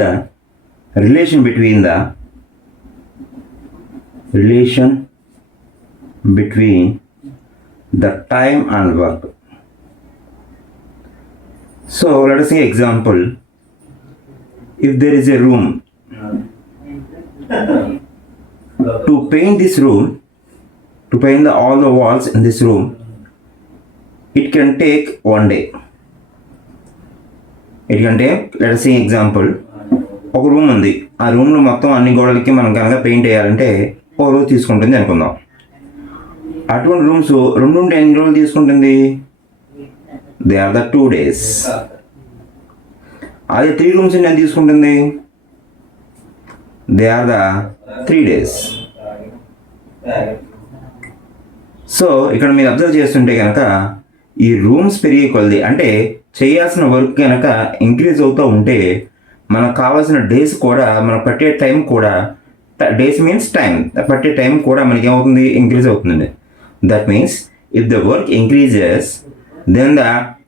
the relation between the time and work. So let us see example. If there is a room, to paint this room, to paint all the walls in this room, it can take 1 day. It can take, let us see example. ఒక రూమ్ ఉంది, ఆ రూమ్లో మొత్తం అన్ని గోడలకి మనం కనుక పెయింట్ వేయాలంటే ఒక రోజు తీసుకుంటుంది అనుకుందాం. అటువంటి రూమ్స్ 2 నుండి ఎన్ని రోజులు తీసుకుంటుంది? They are the 2 days. అదే 3 రూమ్స్ ఎంత తీసుకుంటుంది? They are the 3 days. So ఇక్కడ మీరు అబ్జర్వ్ చేస్తుంటే కనుక ఈ రూమ్స్ పెరిగే కొలది, అంటే చేయాల్సిన వర్క్ కనుక ఇంక్రీజ్ అవుతూ ఉంటే మనకు కావాల్సిన డేస్ కూడా, మనకు పట్టే టైం కూడా, డేస్ మీన్స్ టైం, పట్టే టైం కూడా మనకి ఏమవుతుంది? ఇంక్రీజ్ అవుతుంది. That means if the work increases then the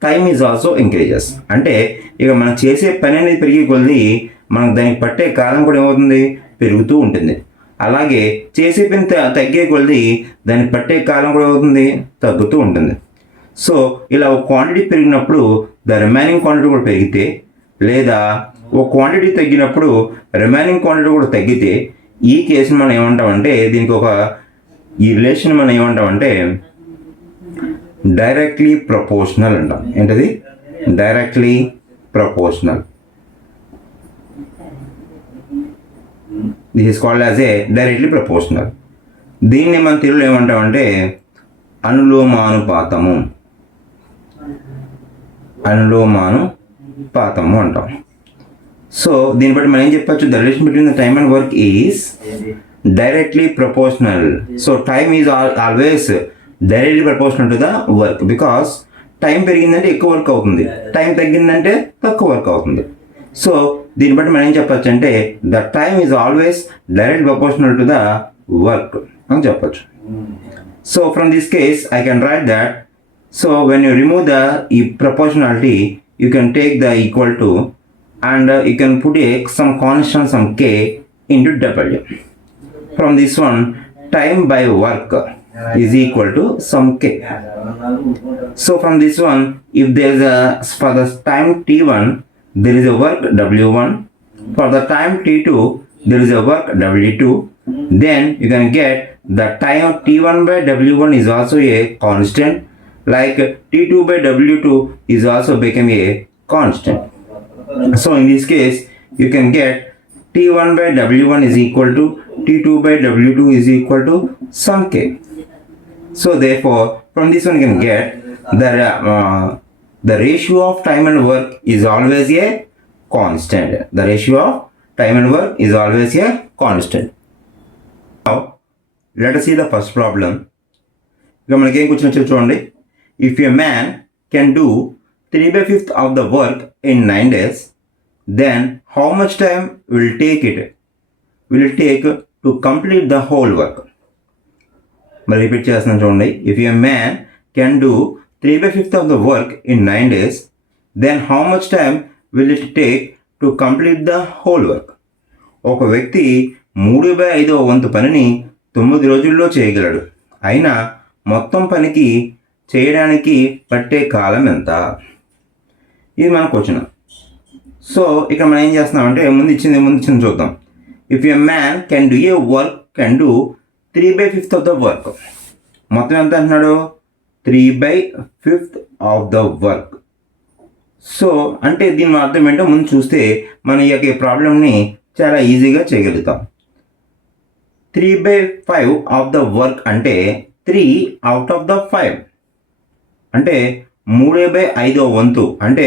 time is also increases. అంటే ఇక మనం చేసే పని అనేది పెరిగే కొలది మనకు దానికి పట్టే కాలం కూడా ఏమవుతుంది? పెరుగుతూ ఉంటుంది. అలాగే చేసే పని తగ్గే కొలది దానికి పట్టే కాలం కూడా అవుతుంది, తగ్గుతూ ఉంటుంది. సో ఇలా ఒక క్వాంటిటీ పెరిగినప్పుడు ద రిమైనింగ్ క్వాంటిటీ కూడా పెరిగితే, లేదా ఒక క్వాంటిటీ తగ్గినప్పుడు రిమైనింగ్ క్వాంటిటీ కూడా తగ్గితే, ఈ కేసుని మనం ఏమంటామంటే, దీనికి ఈ రిలేషన్ మనం ఏమంటామంటే డైరెక్ట్లీ ప్రపోర్షనల్ అంటాం. ఏంటది? Directly proportional. This is called as a directly proportional. దీన్ని మన తెలుగులో ఏమంటామంటే అనులోమానుపాతము అంటాం. సో దీన్ని బట్టి మనం ఏం చెప్పచ్చు? The relation between the time and work is directly proportional. So time is always directly proportional to the work, because time పెరిగిందంటే ఎక్కువ వర్క్ అవుతుంది, టైం తగ్గిందంటే తక్కువ వర్క్ అవుతుంది. సో దీన్ని బట్టి మనం ఏం చెప్పచ్చు అంటే the time is always direct proportional to the work అని చెప్పచ్చు. So from this case I can write that. So when you remove the ఈ proportionality, you can take the equal to and you can put some constant, some k into w. From this one, time by work is equal to some k. So from this one, if there is for the time t1 there is a work w1, for the time t2 there is a work w2, then you can get the time t1 by w1 is also a constant, like t2 by w2 is also become a constant. So in this case you can get t1 by w1 is equal to t2 by w2 is equal to some k. So therefore from this one you can get the ratio of time and work is always a constant. The ratio of time and work is always a constant. Now let us see the first problem. ఇక మనకి ఏం క్వశ్చన్ వచ్చి చూడండి. If a man can do 3/5 of the work in 9 days, then how much time will it take to complete the whole work? మరి రిపీట్ చేస్తున్నాను చూడండి. If a man can do 3/5 of the work in 9 days, then how much time will it take to complete the whole work? ఒక వ్యక్తి 3/5 వంతు పనిని 9 రోజుల్లో చేయగలడు. అయినా మొత్తం పనికి చేయడానికి పట్టే కాలం ఎంత? ఇది మన క్వశ్చన్. సో ఇక్కడ మనం ఏం చేస్తున్నామంటే ముందు ఇచ్చింది చూద్దాం. If a man can do a work can do 3/5 of the work. మొత్తం ఎంత అంటున్నాడు? 3/5 ఆఫ్ ద వర్క్. సో అంటే దీని అర్థం ఏంటో ముందు చూస్తే మన ఈ యొక్క ప్రాబ్లమ్ని చాలా ఈజీగా చేయగలుగుతాం. 3/5 ఆఫ్ ద వర్క్ అంటే 3 అవుట్ ఆఫ్ ద 5, అంటే 3/5 వంతు, అంటే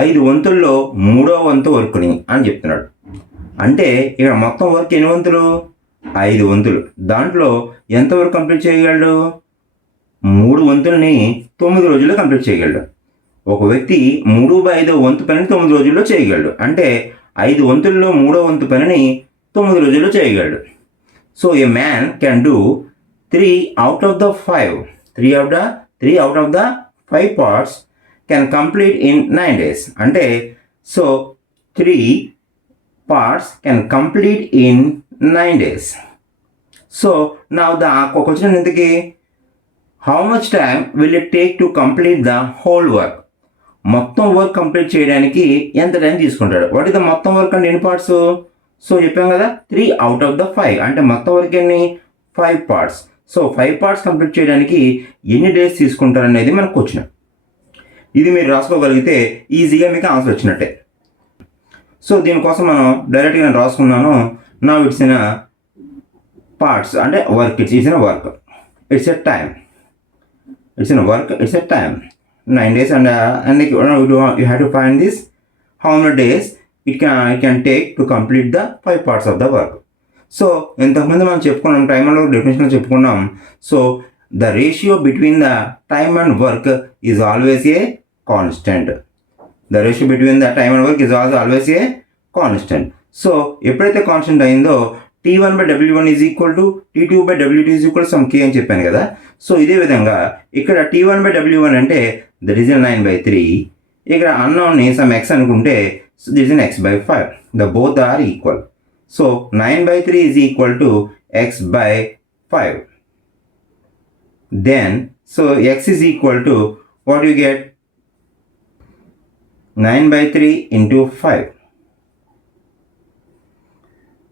5 వంతుల్లో 3వ వంతు వర్క్ని అని చెప్తున్నాడు. అంటే ఇక్కడ మొత్తం వర్క్ ఎన్ని వంతులు? 5 వంతులు. దాంట్లో ఎంత వరకు కంప్లీట్ చేయగలడు? 3 వంతుల్ని 9 రోజుల్లో కంప్లీట్ చేయగలడు. ఒక వ్యక్తి 3/5 వంతు పనిని 9 రోజుల్లో చేయగలడు. అంటే 5 వంతుల్లో 3వ వంతు పనిని 9 రోజుల్లో చేయగలడు. సో ఏ man can do 3 out of the 5. 3 out of the 5 parts can complete in 9 days. అంటే సో 3 parts can complete in 9 days. So now the question is, how much time will it take to complete the whole work? మొత్తం work complete చేయడానికి ఎంత టైం తీసుకుంటాడు? What is the మొత్తం వర్క్ అంటే ఎన్ని parts? So చెప్పాం కదా 3 out of the 5 అంటే మొత్తం వర్క్ ఎన్ని 5 పార్ట్స్. సో 5 పార్ట్స్ కంప్లీట్ చేయడానికి ఎన్ని డేస్ తీసుకుంటారు అనేది మనకు క్వశ్చన్. ఇది మీరు రాసుకోగలిగితే ఈజీగా మీకు ఆన్సర్ వచ్చినట్టే. సో దీనికోసం మనం డైరెక్ట్గా నేను రాసుకున్నాను. నా ఇట్స్ ఇన్ పార్ట్స్ అంటే work, it's in work, it's a time, it's in work, it's a time 9 days and you have to find this how many days it can take to complete the 5 parts of the work. So ఇంతకుముందు మనం చెప్పుకున్నాం time and work డెఫినేషన్లో చెప్పుకున్నాం. So the ratio between the time and work is always a constant. The ratio between the time and work is always a constant. So ఎప్పుడైతే కాన్స్టెంట్ అయిందో T1/W1 is equal to T2/W2 is equal some K అని చెప్పాను కదా. సో ఇదే విధంగా ఇక్కడ T1/W1 అంటే that is 9/3. ఇక్కడ అన్నోన్ని సమ్ x అనుకుంటే this is x/5. The both are equal. So 9/3 is equal to x/5. Then so x is equal to what you get 9/3 into 5.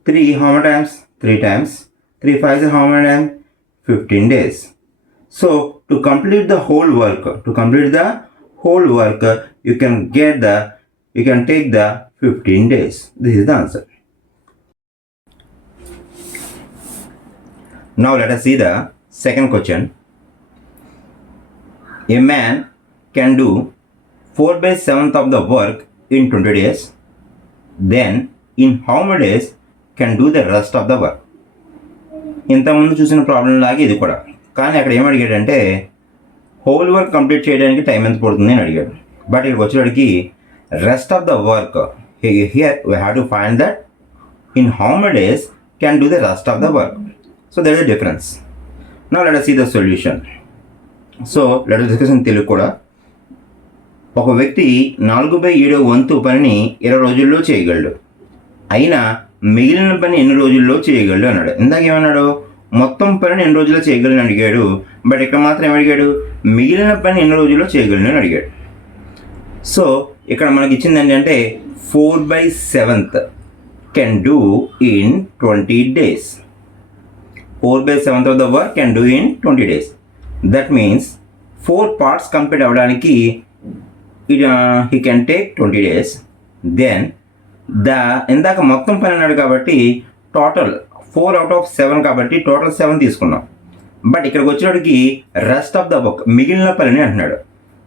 3 how many times? 3 times. 3 5 is how many times? 15 days. So to complete the whole work, you can take the 15 days. This is the answer. Now let us see the second question. A man can do 4/7 of the work in 20 days. Then in how many days can do the rest of the work? ఇంతకుముందు చూసిన ప్రాబ్లం లాగే ఇది కూడా, కానీ అక్కడ ఏం అడిగాడంటే whole work complete చేయడానికి టైం ఎంత పడుతుంది అని అడిగాడు. బట్ ఇక్కడికి వచ్చేటికి rest of the work, here we have to find that in how many days can do the rest of the work. So that is the difference. Now let us see the solution. So let us discuss in Telugu కూడా. ఒక వ్యక్తి 4/7 వంతు పనిని 20 రోజుల్లో చేయగలడు. అయినా మిగిలిన పని ఎన్ని రోజుల్లో చేయగలడు అన్నాడు. ఇందాక ఏమన్నాడు? మొత్తం పనిని ఎన్ని రోజుల్లో చేయగలను అడిగాడు. బట్ ఇక్కడ మాత్రం ఏమడిగాడు? మిగిలిన పని ఎన్ని రోజుల్లో చేయగలను అని అడిగాడు. సో ఇక్కడ మనకి ఇచ్చింది ఏంటంటే 4/7 కెన్ డూ ఇన్ 20 days. 4/7 of the work can do in 20 days. That means 4 parts complete అవ్వడానికి he can take 20 days. Then ఇందాక మొత్తం పని అన్నాడు కాబట్టి టోటల్ 4 out of 7 కాబట్టి టోటల్ 7 తీసుకున్నాం. బట్ ఇక్కడికి వచ్చినప్పటికి రెస్ట్ ఆఫ్ ద వర్క్ మిగిలిన పనిని అంటున్నాడు.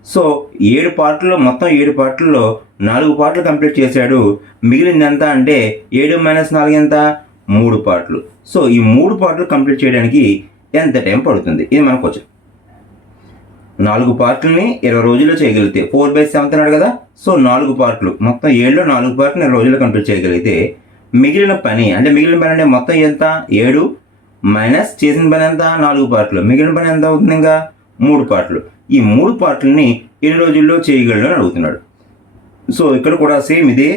సో 7 పార్ట్లో మొత్తం 7 పార్ట్లో 4 పార్ట్లు కంప్లీట్ చేశాడు. మిగిలింది ఎంత అంటే 7 - 4 ఎంత? 3 పార్ట్లు. సో ఈ 3 పార్ట్లు కంప్లీట్ చేయడానికి ఎంత టైం పడుతుంది? ఇది మనకు వచ్చి 4 పార్ట్లని 20 రోజుల్లో చేయగలిగితే 4/7 అన్నాడు కదా. సో 4 పార్ట్లు మొత్తం 7లో 4 పార్ట్లు 20 రోజుల్లో కంప్లీట్ చేయగలిగితే మిగిలిన పని అంటే మొత్తం ఎంత? 7 మైనస్ చేసిన పని ఎంత? 4 పార్ట్లు. మిగిలిన పని ఎంత అవుతుంది? ఇంకా 3 పార్ట్లు. ఈ 3 పార్ట్లని ఎన్ని రోజుల్లో చేయగలడు అని అడుగుతున్నాడు. సో ఇక్కడ కూడా సేమ్ ఇదే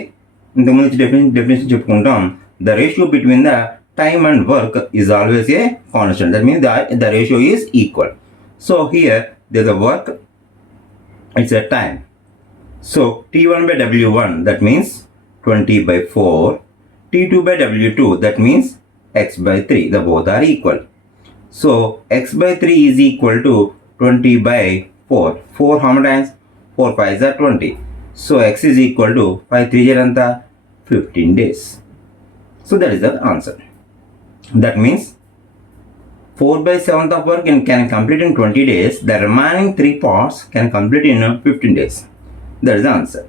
ఇంతకుముందు డెఫినేషన్ చెప్పుకుంటాం. The ratio between the time and work is always a constant. That means the ratio is equal. So here there's a work, it's a time. So T1/W1 that means 20/4. T2/W2 that means x/3. The both are equal. So x/3 is equal to 20/4. 4 how many times? 4 5s are 20. So x is equal to 5 3 anta 15 days. So that is the answer. That means 4/7 of work can complete in 20 days. The remaining 3 parts can complete in 15 days. That is the answer.